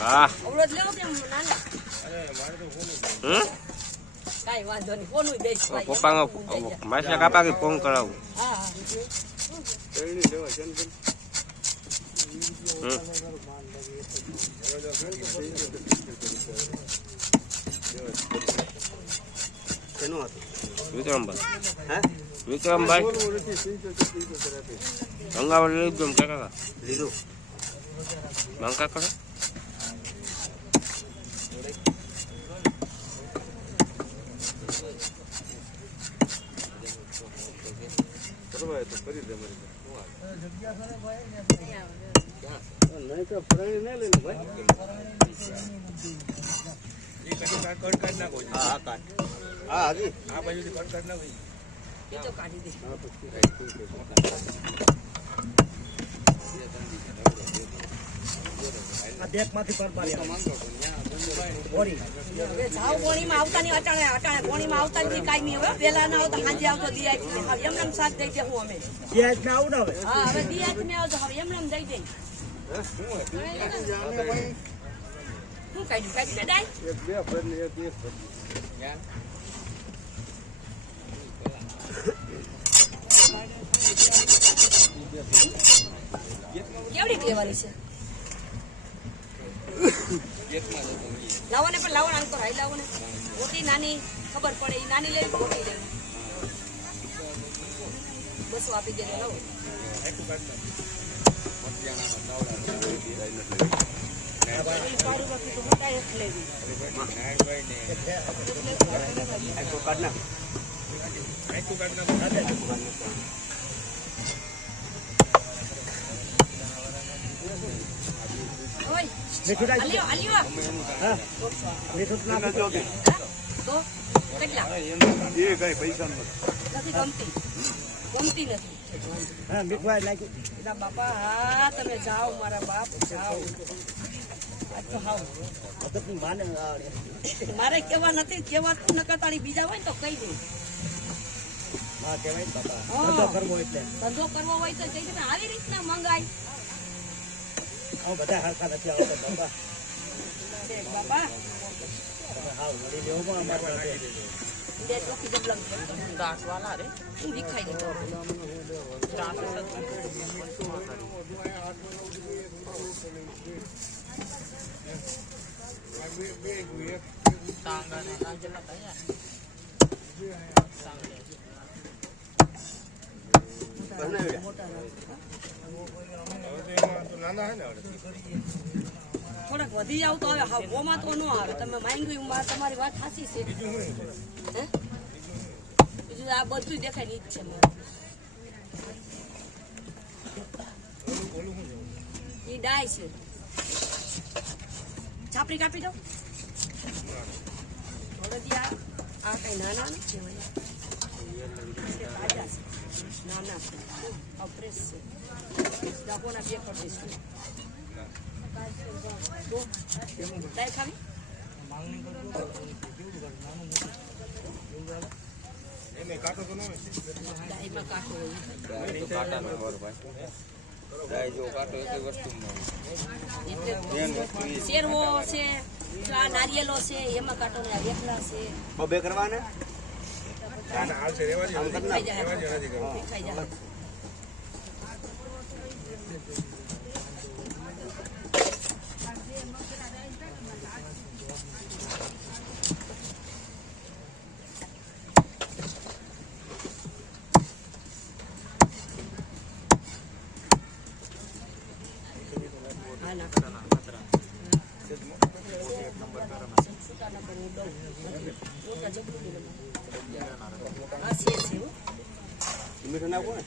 હા અવળો જ લેવો કે નાના કાઈ વાંધો નહીં કોનું દેશ પપ્પાનો માસા કાપા કે ફોન કરાવું હા હા વિક્રમભાઈ વિક્રમભાઈ અંગાવર લીધું કાકા લીધું મંકા કરો તો કરી દે મારી નહીં તો ફરાળી નહીં લઈને ભાઈ એ કદી કટ નાખો હા કાટ હા હાજી આ બાજુથી કટ નાખો એ તો કાઢી દે હા તો આ દેખ માંથી પર પાડી હવે જાવ બોણીમાં આવતા ની અટાણે બોણીમાં આવતા ની કાઈ નહીં હવે વેલા ના આવતા સાંજે આવતો દિયા છે હવે એમનેમ સાથ દઈ દે હું અમે ગેસ ના આવું ને હવે હા હવે દિયા મે આવતો હવે એમનેમ દઈ દે હું કાઈ બેડાય એક બે ફરને એક ફર કેવડી લેવાની છે લાવો ને પણ લાવો ને હાઈ લાવો ને મોટી નાની ખબર પડે એ નાની લેવી મોટી લેવી બસો આપી દે લાવો મીઠું અલ્યો અલ્યો હા મીઠું ના કરજો કે તો કેટલા એ કઈ પૈસા નથી ગમતી નથી હા મીઠું આ નાખ્યું એના બાપા હા તમે જાઓ મારા બાપ જાઓ આજ તો હાવ અતની માને મારે કેવા નથી કેવાતું ન કરતાડી બીજા હોય ને તો કહી દે હા કહેવાય બાપા હા. ધંધો કરવો એટલે ધંધો કરવો હોય તો કહી દે આવી રીતના મંગાય આવ બધા હરખા નથી આવતા બાપા દેખ બાપા હાવ વળી લેવો પણ અમારે પાસે બે ચોકી ડબલમ ગાંઠ વાલા રે હું દેખાઈ દે થોડાક વધી જાવ તો હવે હા ઓમાં તો ન આવે તમે માંગ્યું તમારી વાત સાચી છે હે બીજું આ બધું દેખાય ની જ છે મારે એ ડાય છે છાપરી કાપી દો થોડા આ કઈ નાના નથી તાજા છે નાના છે ફ્રેશ છે ડાકોના બે કરી દઈશું દાય ખાવી એમે કાટો તો ન હોય દાયમાં કાંટો હોય કાટા નો વાર ભાઈ દાય જો કાટો એક વસ્તુ એટલે શેરવો છે આ નારિયેલો છે એમાં કાંટો ને વેખલા છે બબે કરવાને ના હાલ છે રેવા દે ખાઈ જાય નથી કરવું ખાઈ જાય મીઠું નાખો ને